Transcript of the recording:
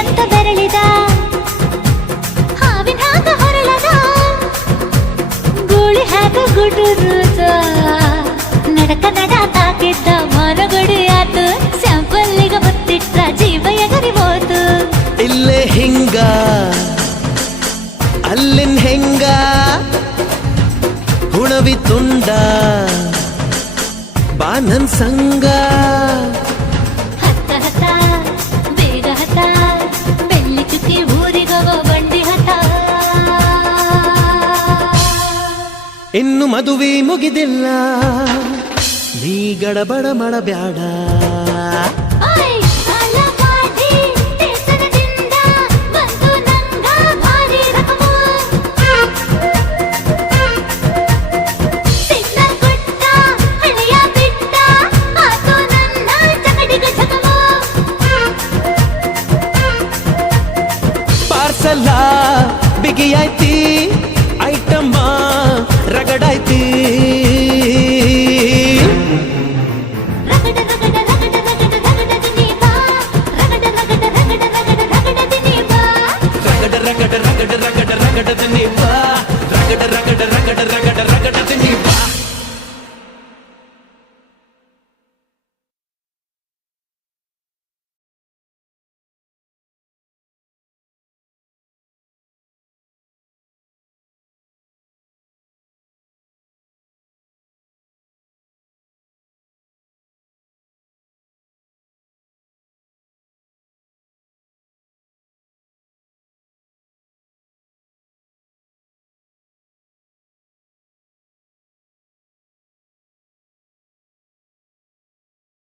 ಅಂತ ಬೆರಳಿದ ಹಾವಿನ ಹಾಗ ಹೊರಳದ ಗೂಳಿ ಹಾಗ ಗುಡುರುದ ನಡಕ ನಡ ತಾಕಿದ್ದ ಮರಗಡಿ ಆತು ಸ್ಯಾಂಪಲ್ಲಿಗ ಮುತ್ತಿಟ್ಟ ಜೀವ ಎಗರಿ ಹೋತು ಇಲ್ಲೇ ಹಿಂಗ ಅಲ್ಲಿನ್ ಹೆಂಗ ಹುಣವಿ ತುಂಡ ಬಾ ನನ್ ಸಂಗ ಹತ್ತ ಹತ್ತ ಬೇಗ ಹತ್ತ ಬೆಳ್ಳಿ ಚುಕ್ಕಿ ಊರಿಗವ ಬಂಡಿ ಹತ್ತ ಇನ್ನು ಮದುವೆ ಮುಗಿದಿಲ್ಲ ನೀ ಗಡಬಡ ಮಾಡಬ್ಯಾಡ ಓಯ್ ಸಾಲಗಾಡಿ ದೇಶದಿಂದ ಬಂದು ನಂಗ ಭಾರಿ ರಕಮು ಸಿಗ್ನಲ್ ಕೊಟ್ಟ ಹಳೆಯ ಬಿಟ್ಟ ಆತು ನನ್ನ ಚಕಡಿಗ ಚಕಮು ಪಾರ್ಸಲ್ಲ ಬಿಗಿಯಾಯ್ತಿ ಐಟಮ್ಮ ರಗಡಾಯ್ತಿ